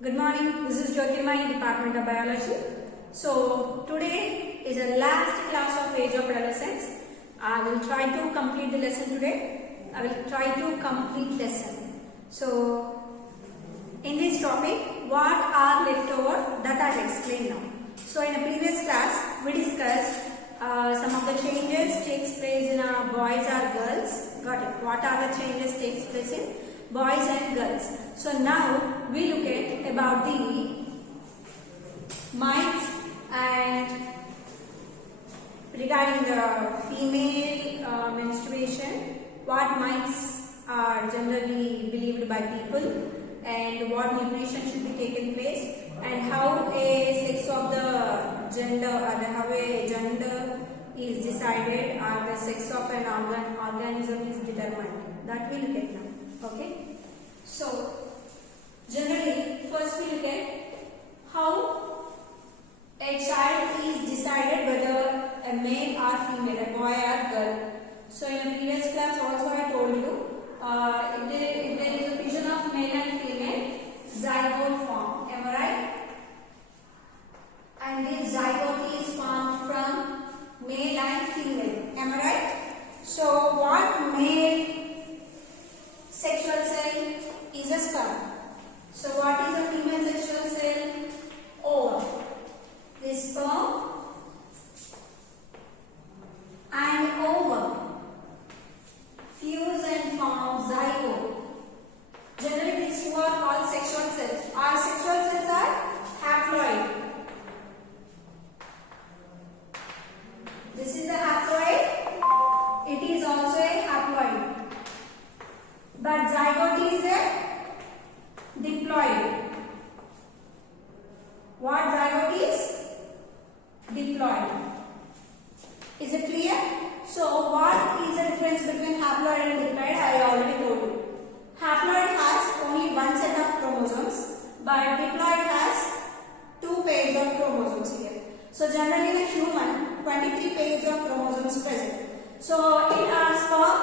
Good morning, this is Jyotirmay, Department of Biology. So, today is the last class of Age of Adolescence. I will try to complete the lesson today. I will try to complete lesson. So, in this topic, what are leftover that I will explain now. So, in a previous class, we discussed some of the changes takes place in boys or girls. Got it? What are the changes takes place in boys and girls? So now we look at about the mites and regarding the female menstruation, what mites are generally believed by people and what nutrition should be taken place and how a sex of the gender or how a gender is decided or the sex of an organism is determined. That we look at now. Okay. So, generally, first we look at how a child is decided whether a male or female, a boy or girl. So, in a previous class also I told you, if there is a fusion of male and female, zygote form. Am I right? And this zygote is formed from male and female. Am I right? So, what male sexual cell is a sperm. So, what is a female sexual cell? Ovum. This sperm and ovum fuse and form zygote. Generally, these two are called sexual cells. Our sexual cells are haploid. This is a haploid. It is also a haploid. But zygote is a diploid. What zygote is? Diploid. Is it clear? So, what is the difference between haploid and diploid? I already told you. Haploid has only one set of chromosomes, but diploid has 2 pairs of chromosomes here. So, generally in a human, 23 pairs of chromosomes present. So, in our sperm,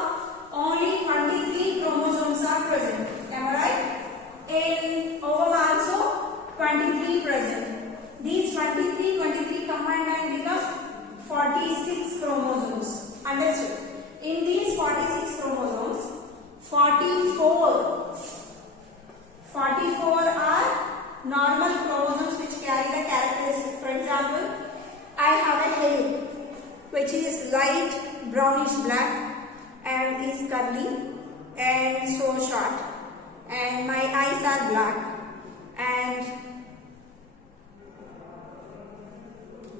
only 23 chromosomes are present. Am I right? In ovum also 23 present. These 23 combined and become 46 chromosomes. Understood? In these 46 chromosomes, 44 are normal chromosomes which carry the characteristics. For example, I have a hair which is light brownish black and is curly and so short, and my eyes are black and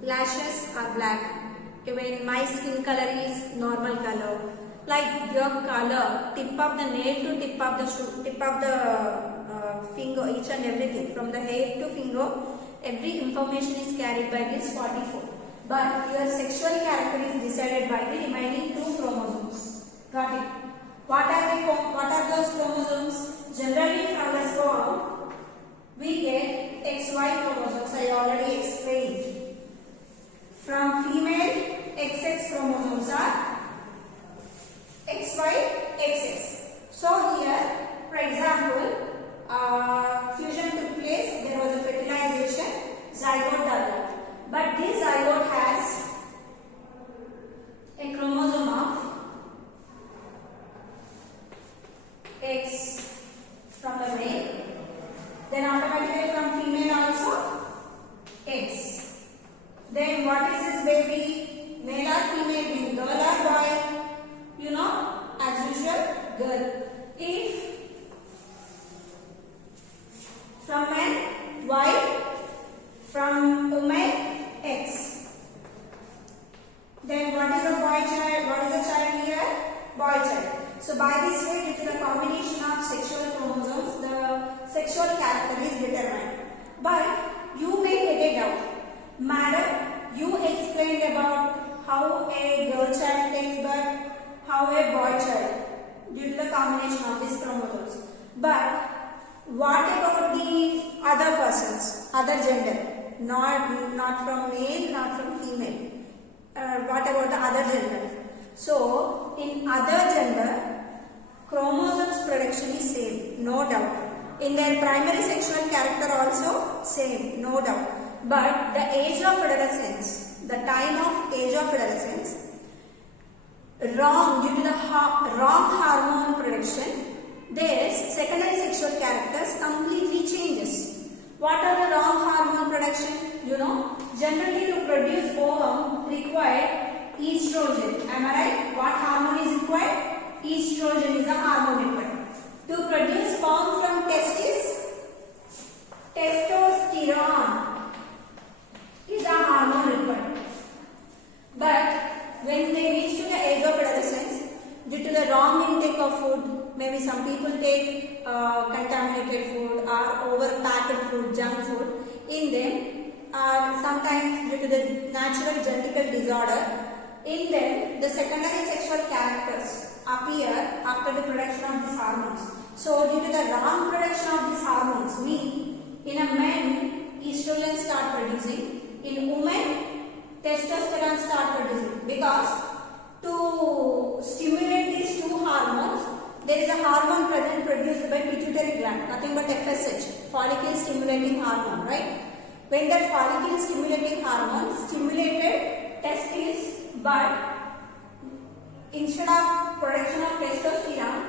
lashes are black. Even my skin color is normal color. Like your color, tip of the nail to tip of the shoe, tip of the finger, each and everything from the head to finger, every information is carried by this 44. But your sexual character is decided by the remaining 2 chromosomes. Got it? What are those chromosomes? Generally from the sperm, we get XY chromosomes. I already explained. From female, XX chromosomes are XY, XX. So here, for example, fusion took place. There was a fertilization. Zygote developed. But this zygote has a chromosome of X from the male, then automatically from female also X. Then what is this baby? Male or female being? Girl or boy? You know, as usual, girl. If from man Y, from woman X. Then what is a boy child? What is a child here? Boy child. So by this way, due to the combination of sexual chromosomes, the sexual character is determined. But you may get a doubt. Madam, you explained about how a girl child takes birth, how a boy child, due to the combination of these chromosomes. But what about the other persons, other gender? Not from male, not from female. What about the other gender? So, in other gender, chromosomes production is same, no doubt. In their primary sexual character also same, no doubt. But the age of adolescence, the time of age of adolescence, wrong due to the wrong hormone production, their secondary sexual characters completely changes. What are the wrong hormone production? You know, generally to produce ovum require estrogen. Am I right? What hormone is required? Estrogen is a hormone required. To produce sperm from testis, testosterone is a hormone required. But when they reach to the age of adolescence, due to the wrong intake of food, maybe some people take contaminated food or overpacked food, junk food in them, or sometimes due to the natural genetical disorder, in them the secondary sexual characters appear after the production of these hormones. So due to the wrong production of these hormones, mean in a man estrogen start producing, in women testosterone start producing, because to stimulate these two hormones there is a hormone present produced by pituitary gland, nothing but FSH, follicle stimulating hormone, right? When that follicle stimulating hormone stimulated testes, but instead of production of testosterone,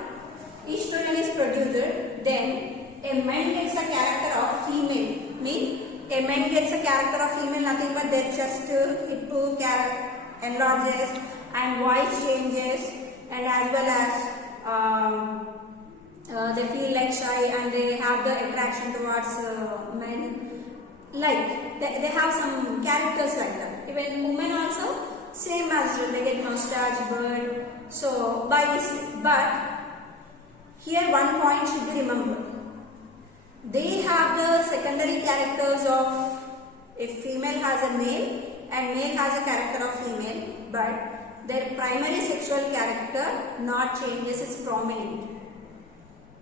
estrogen is produced, then a man gets a character of female. Mean a man gets a character of female, nothing but their chest, hip, enlarges and voice changes, and as well as they feel like shy and they have the attraction towards men. Like they have some characters like that. Even women also same as they get mustache, beard. So by this, but here one point should be remembered. They have the secondary characters of, if female has a male and male has a character of female, but their primary sexual character not changes, is prominent.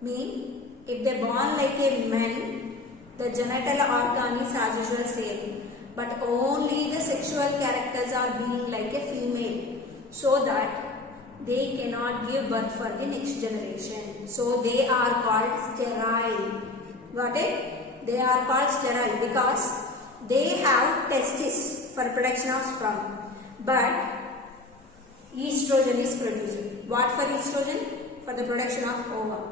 Mean if they born like a man, the genital organ is as usual same, but only the sexual characters are being like a female, so that they cannot give birth for the next generation. So they are called sterile. Got it? They are called sterile because they have testes for production of sperm, but estrogen is produced. What for estrogen? For the production of ovum.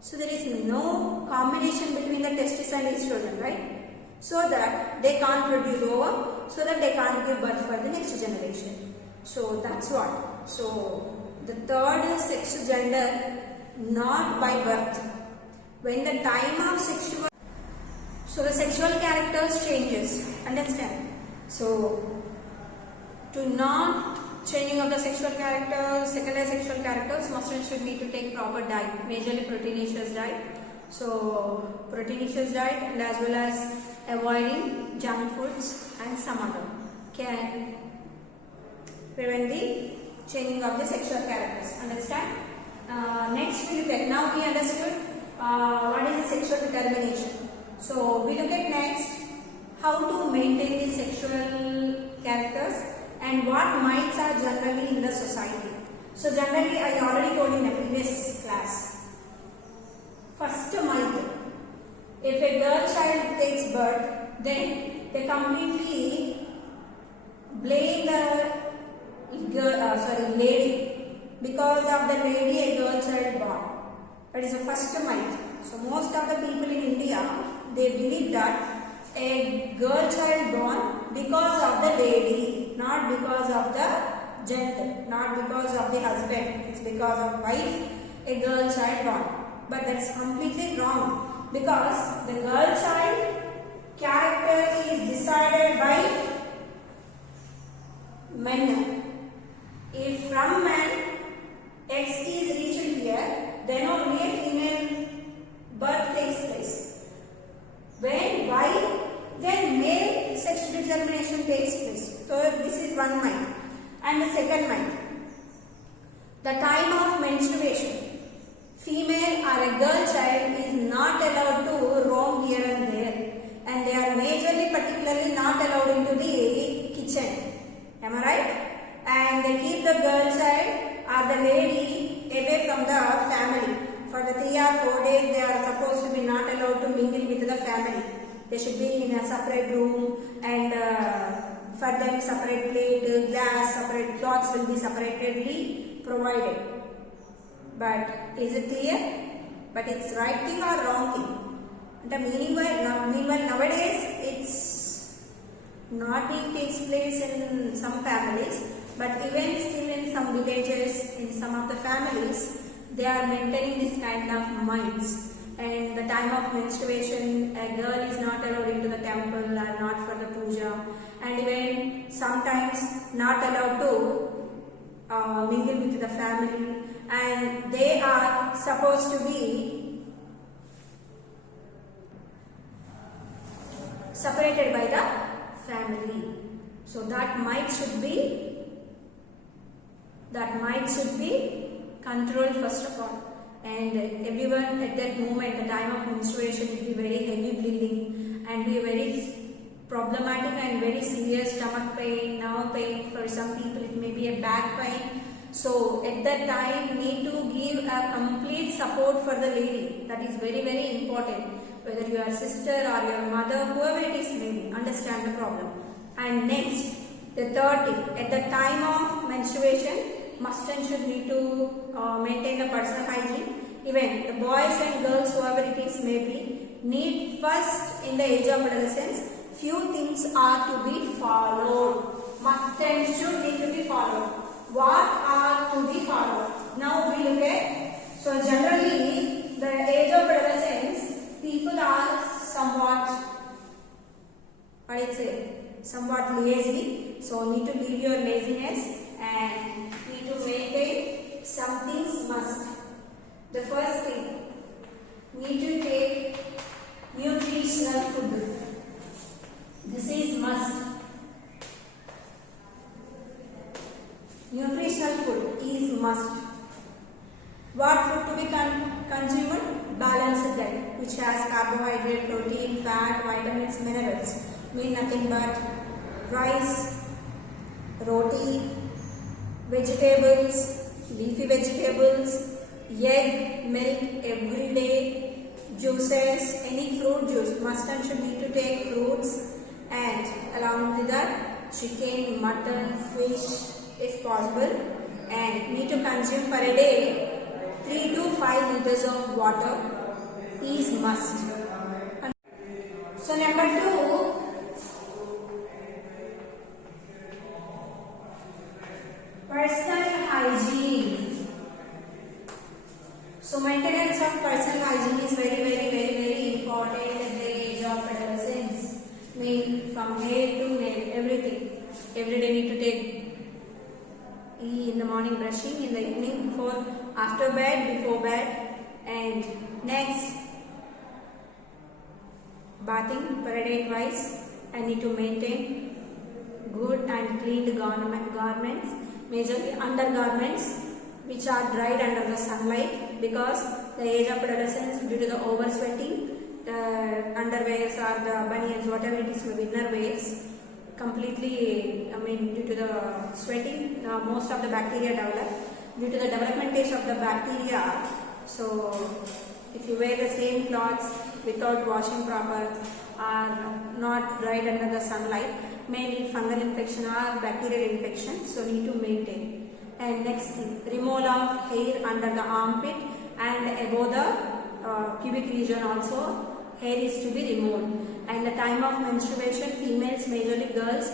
So there is no combination between the testis and estrogen, right? So that they can't produce ovum, so that they can't give birth for the next generation. So that's what. So the third sex gender, not by birth. When the time of sexual, so the sexual characters changes. Understand? So to not changing of the sexual characters, secondary sexual characters, must should need to take proper diet, majorly proteinaceous diet. So proteinaceous diet and as well as avoiding junk foods and some other can prevent the changing of the sexual characters. Understand? Next we look at, now we understood what is the sexual determination. So we look at next how to maintain the sexual characters and what myths are generally in the society. So generally I already told you in a previous class. First myth, if a girl child takes birth, then they completely blame the girl, lady, because of the lady a girl child born. That is the first myth. So most of the people in India, they believe that a girl child born because of the lady, not because of the gender, not because of the husband. It's because of wife, a girl child born. But that's completely wrong, because the girl child character is decided by men. If from man X is reached here, then only a female birth takes place. When Y, then male sex determination takes place. So this is one myth. And the second myth, the time of menstruation. Female or a girl child is not allowed to roam here and there, and they are majorly particularly not allowed into the kitchen. Am I right? And they keep the girl child or the lady away from the family. For the 3 or 4 days they are supposed to be not family. They should be in a separate room, and for them separate plate, glass, separate cloths will be separately provided. But is it clear? But it's right thing or wrong thing? The meanwhile nowadays it's not being takes place in some families, but even still in some villages, in some of the families, they are maintaining this kind of minds. And the time of menstruation, a girl is not allowed into the temple or not for the puja, and even sometimes not allowed to mingle with the family, and they are supposed to be separated by the family. So that might should be controlled first of all. And everyone at that moment, the time of menstruation, will be very heavy bleeding and be very problematic and very severe stomach pain, nerve pain. For some people it may be a back pain. So at that time need to give a complete support for the lady. That is very, very important. Whether your sister or your mother, whoever it is may be, understand the problem. And next, the third thing, at the time of menstruation, must and should need to maintain the personal hygiene. Even the boys and girls, whoever it is may be, need first in the age of adolescence, few things are to be followed. Must and should need to be followed. What are to be followed? Now we look at, so generally the age of adolescence, people are somewhat lazy. So need to leave your laziness and need to maintain some things must. The first thing, need to take nutritional food. This is must. Nutritional food is must. What food to be consumed? Balanced diet, which has carbohydrate, protein, fat, vitamins, minerals. Mean nothing but rice, roti, vegetables, leafy vegetables, egg, milk every day, juices, any fruit juice. Must and should need to take fruits, and along with that chicken, mutton, fish if possible, and need to consume per day 3 to 5 liters of water is must. So number 2, personal hygiene. So maintenance of personal hygiene is very important at the age of adolescence. Mean from head to nail, everything. Every day need to take in the morning brushing, in the evening before, after bed, before bed, and next bathing per day twice. I need to maintain good and cleaned garments, majorly undergarments which are dried under the sunlight, because the age of adolescence, due to the oversweating, the underwears or the bunions, whatever it is, maybe innerwears, completely, due to the sweating, most of the bacteria develop. Due to the development stage of the bacteria, so if you wear the same clothes without washing proper or not dried under the sunlight, may lead fungal infection or bacterial infection, so need to maintain. And next thing, removal of hair under the armpit and above the pubic region also, hair is to be removed. And the time of menstruation, females, majorly girls,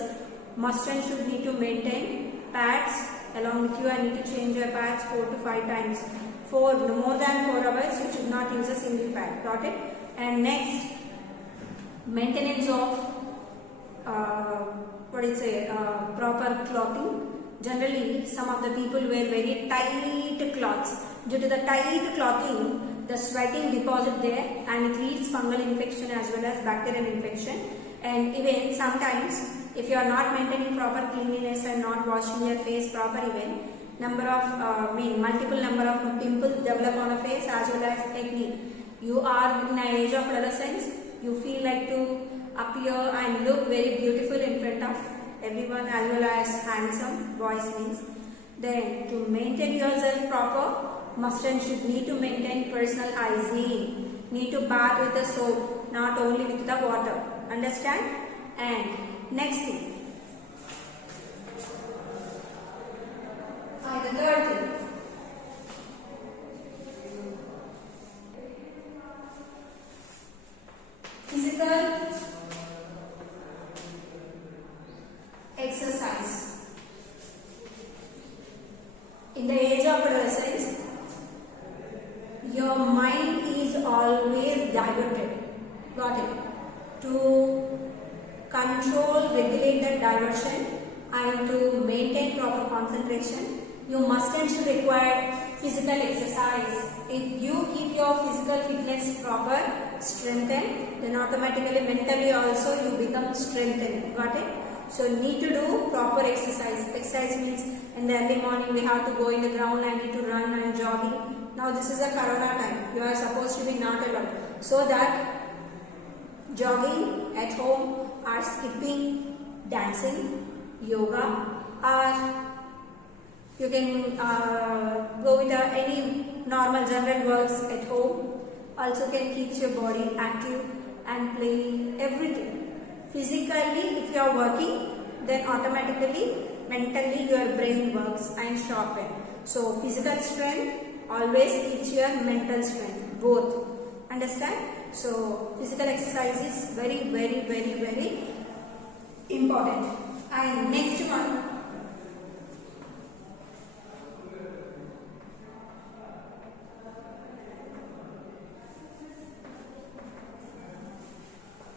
must and should need to maintain pads along with you, and need to change your pads 4 to 5 times. For more than 4 hours, you should not use a single pad. Got it? And next, maintenance of proper clothing. Generally, some of the people wear very tight cloths. Due to the tight clothing, the sweating deposit there, and it leads fungal infection as well as bacterial infection. And even sometimes, if you are not maintaining proper cleanliness and not washing your face proper, even multiple number of pimples develop on a face as well as acne. You are in an age of adolescence, you feel like to appear and look very beautiful in front of everyone as well as handsome, boys means. Then to maintain yourself proper, must and should need to maintain personal hygiene. Need to bath with a soap not only with the water. Understand? And next thing. The third thing. Physical exercise. In the age of adolescence, your mind is always diverted. Got it? To control, regulate that diversion and to maintain proper concentration, you must and should require physical exercise. If you keep your physical fitness proper, strengthened, then automatically mentally also you become strengthened. Got it? So need to do proper exercise. Exercise means in the early morning we have to go in the ground and need to run and jogging. Now this is a corona time. You are supposed to be not allowed. So that jogging at home or skipping, dancing, yoga, or you can go with any normal general works at home. Also can keep your body active and playing everything. Physically, if you are working, then automatically, mentally your brain works and sharpen. So physical strength always keeps your mental strength, both. Understand? So physical exercise is very, very, very, very important. And next one.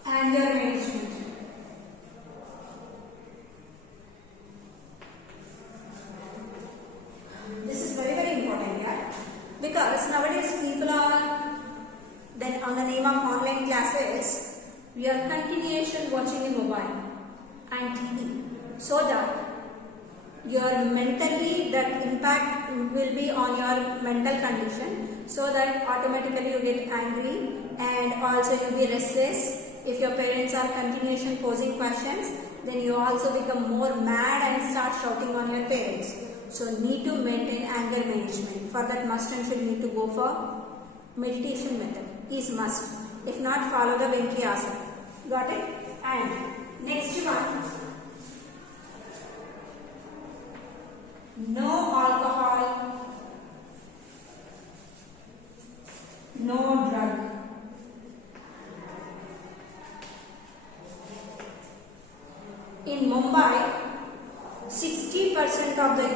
Anger management. This is very, very important, yeah. Because nowadays people are then on the name of online classes, we are continuation watching a mobile and TV, so that your mentally that impact will be on your mental condition, so that automatically you get angry and also you be restless. If your parents are continuation posing questions, then you also become more mad and start shouting on your parents. So need to maintain anger management. For that must and should need to go for meditation method. Is must. If not, follow the Venki Asana. Got it? And next one. No alcohol, no drug. In Mumbai, 60% of the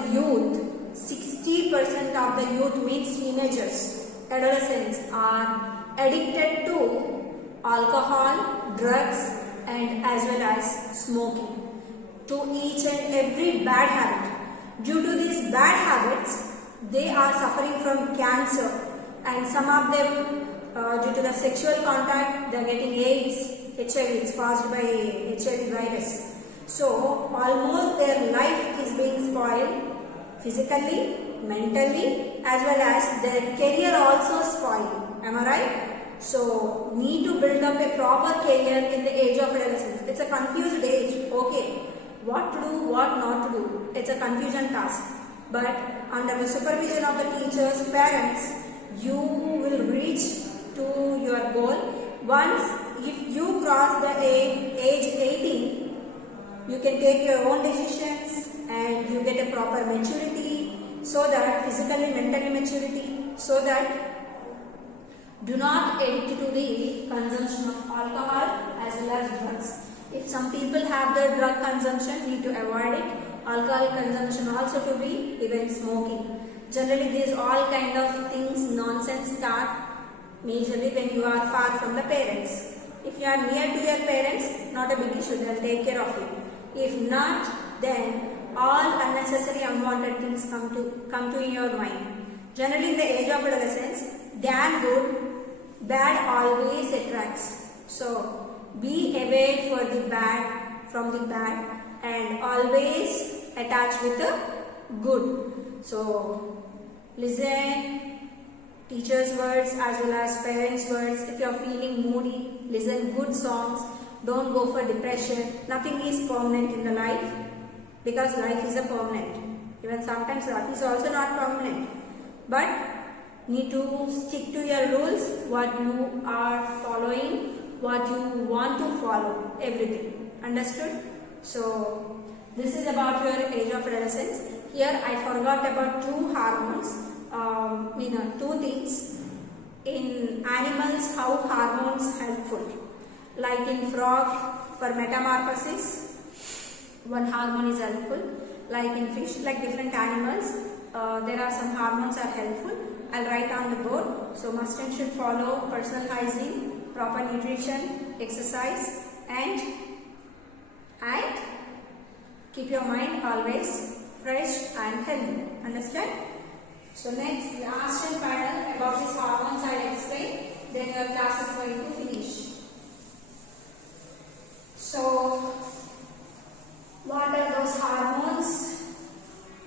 youth means teenagers, adolescents are addicted to alcohol, drugs and as well as smoking, to each and every bad habit. Due to these bad habits, they are suffering from cancer, and some of them due to the sexual contact, they are getting AIDS, HIV, it's caused by HIV virus. So almost their life is being spoiled physically, mentally as well as their career also spoiled. Am I right? So need to build up a proper career in the age of adolescence. It's a confused age. Okay. What to do, what not to do. It's a confusion task. But under the supervision of the teachers, parents, you will reach to your goal. Once if you cross the age 18, you can take your own decisions and you get a proper maturity, so that physically, mentally maturity, so that do not addict to the consumption of alcohol as well as drugs. If some people have the drug consumption, need to avoid it. Alcohol consumption also to be, even smoking. Generally these all kind of things, nonsense start majorly when you are far from the parents. If you are near to your parents, not a big issue, they will take care of you. If not, then all unnecessary unwanted things come to your mind. Generally in the age of adolescence, damn good, bad always attracts. So be away from the bad and always attach with the good. So listen teachers' words as well as parents' words. If you are feeling moody, listen good songs. Don't go for depression. Nothing is permanent in the life, because life is a permanent. Even sometimes life is also not permanent. But need to stick to your rules, what you are following what you want to follow, everything. Understood? So this is about your age of adolescence. Here I forgot about two hormones, two things. In animals, how hormones helpful. Like in frog for metamorphosis, one hormone is helpful. Like in fish, like different animals, there are some hormones are helpful. I'll write on the board. So must and should follow personal hygiene, proper nutrition, exercise, and keep your mind always fresh and healthy. Understand? So next, last and final about these hormones I will explain. Then your class is going to finish. So what are those hormones?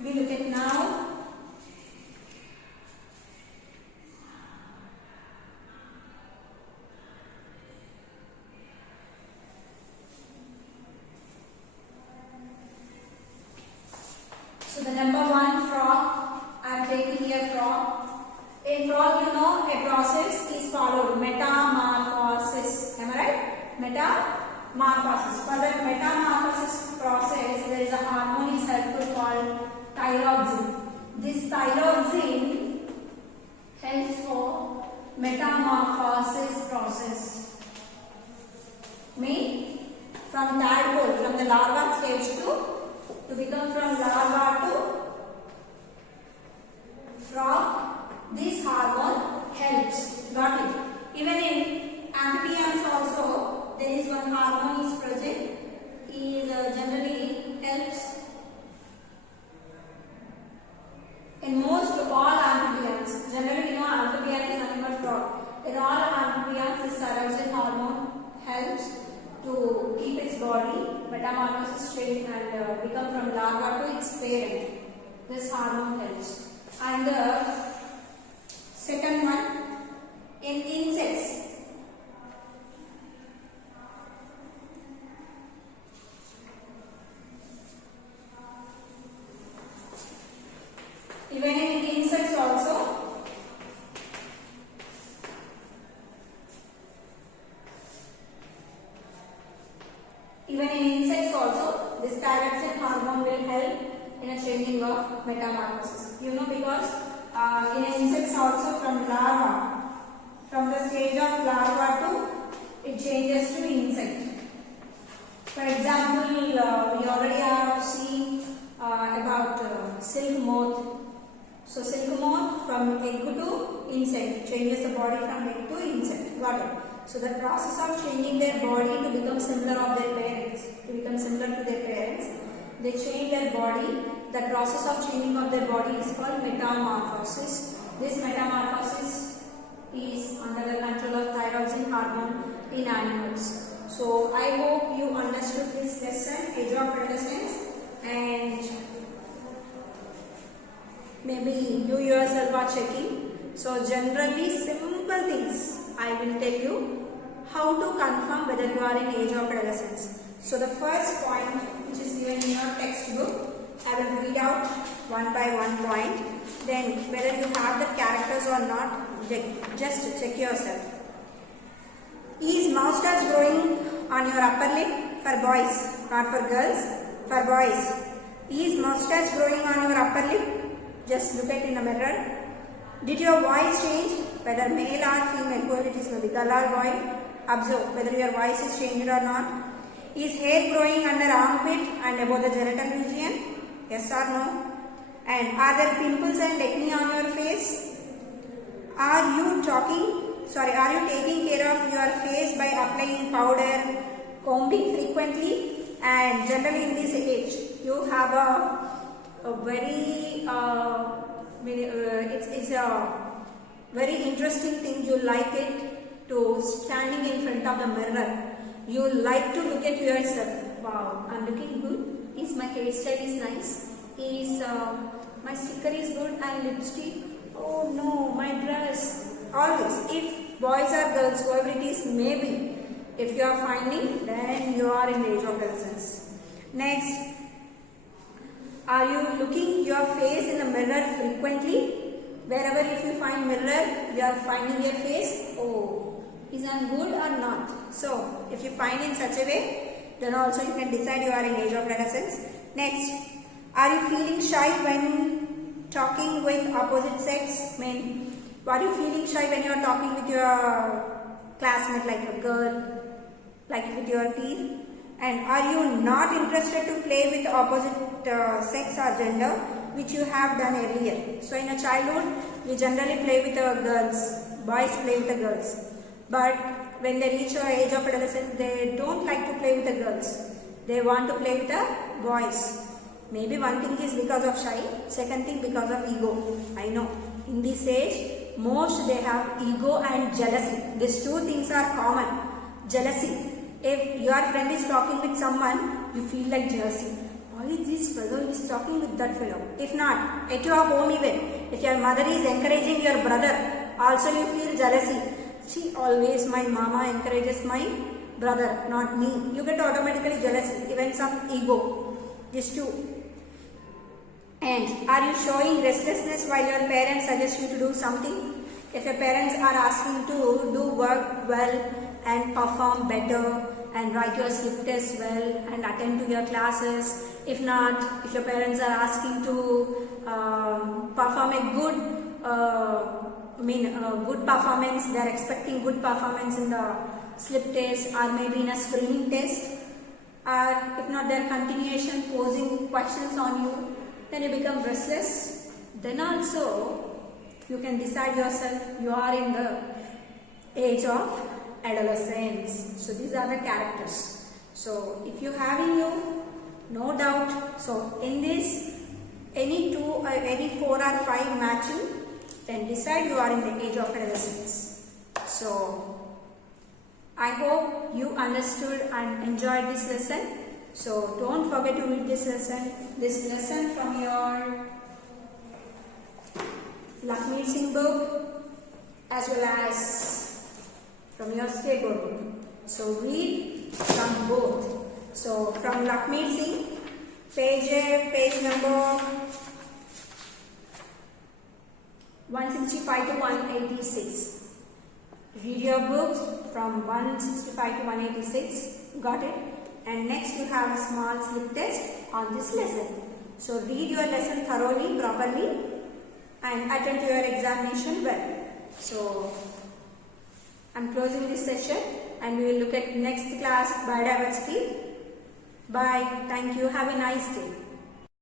We look at now. So the number one, frog. I am taking here frog. In frog, you know, a process is followed, metamorphosis. Am I right? Metamorphosis. For that metamorphosis process, there is a hormone is helpful called thyroxine. This thyroxine helps for metamorphosis process. Mean from tadpole, from the larva stage to become from larva to frog, this hormone helps. Got it? Even in amphibians also, there is one hormone is present. Is generally helps in most all amphibians. Generally, you know, amphibian is nothing but frog. In all amphibians, this thyroxine hormone helps to keep its body metamorphosis straight and become from larva to its parent. This hormone helps. And the second one, in insects. Even in insects also, this thyroxine hormone will help in a changing of metamorphosis. You know, because in insects also from larva, from the stage of larva to it changes to insect. For example, we already have seen about silk moth. So silk moth from egg to insect changes the body from egg to insect. Got it? So the process of changing their body to become similar of their parents, they change their body. The process of changing of their body is called metamorphosis. This metamorphosis is under the control of thyroxine hormone in animals. So I hope you understood this lesson, age of adolescence, and maybe you yourself are checking. So generally simple things I will tell you how to confirm whether you are in age of adolescence. So the first point which is given in your textbook, I will read out one by one point. Then whether you have the characters or not, just check yourself. Is moustache growing on your upper lip? For boys, not for girls. For boys. Is moustache growing on your upper lip? Just look at in the mirror. Did your voice change? Whether male or female, whoever it is, maybe girl or boy. Observe whether your voice is changed or not. Is hair growing under armpit and above the genital region? Yes or no? And are there pimples and acne on your face? Are you taking care of your face by applying powder, combing frequently? And generally in this age, you have a very it's a very interesting thing. You like it to standing in front of the mirror. You like to look at yourself. Wow, I'm looking good. Is my hairstyle is nice? Is my sticker is good and lipstick? Oh no, my dress. Always, if boys or girls, whoever it is, maybe if you are finding, then you are in age of adolescence. Next, are you looking your face in the mirror frequently? Wherever if you find mirror, you are finding your face. Oh, is on good or not. So if you find in such a way, then also you can decide you are in age of adolescence. Next, are you feeling shy when talking with opposite sex? Are you feeling shy when you are talking with your classmate, like a girl, like with your peer? And are you not interested to play with opposite sex or gender, which you have done earlier? So in a childhood, we generally play with the girls, boys play with the girls. But when they reach the age of adolescence, they don't like to play with the girls. They want to play with the boys. Maybe one thing is because of shy, second thing because of ego. I know, in this age, most they have ego and jealousy. These two things are common. Jealousy. If your friend is talking with someone, you feel like jealousy. Why is this fellow is talking with that fellow? If not, at your home even, if your mother is encouraging your brother, also you feel jealousy. She always, my mama encourages my brother, not me. You get automatically jealousy, even some ego. These two. And are you showing restlessness while your parents suggest you to do something? If your parents are asking to do work well and perform better and write your slip test well and attend to your classes. If not, if your parents are asking to perform a good performance, they are expecting good performance in the slip test or maybe in a screening test, or if not, their continuation posing questions on you, then you become restless. Then also you can decide yourself, you are in the age of adolescence. So these are the characters. So if you have in you, no doubt. So in this, any 2 or any 4 or 5 matching, then decide you are in the age of adolescence. So I hope you understood and enjoyed this lesson. So don't forget to read this lesson from your Lakshmi Singh book as well as from your state board book. So read from both. So from Lakshmi Singh, page number 165 to 186. Read your books from 165 to 186. Got it? And next you have a small slip test on this lesson. So read your lesson thoroughly, properly, and attend to your examination well. So I'm closing this session and we will look at next class, Biodiversity. Bye. Thank you. Have a nice day.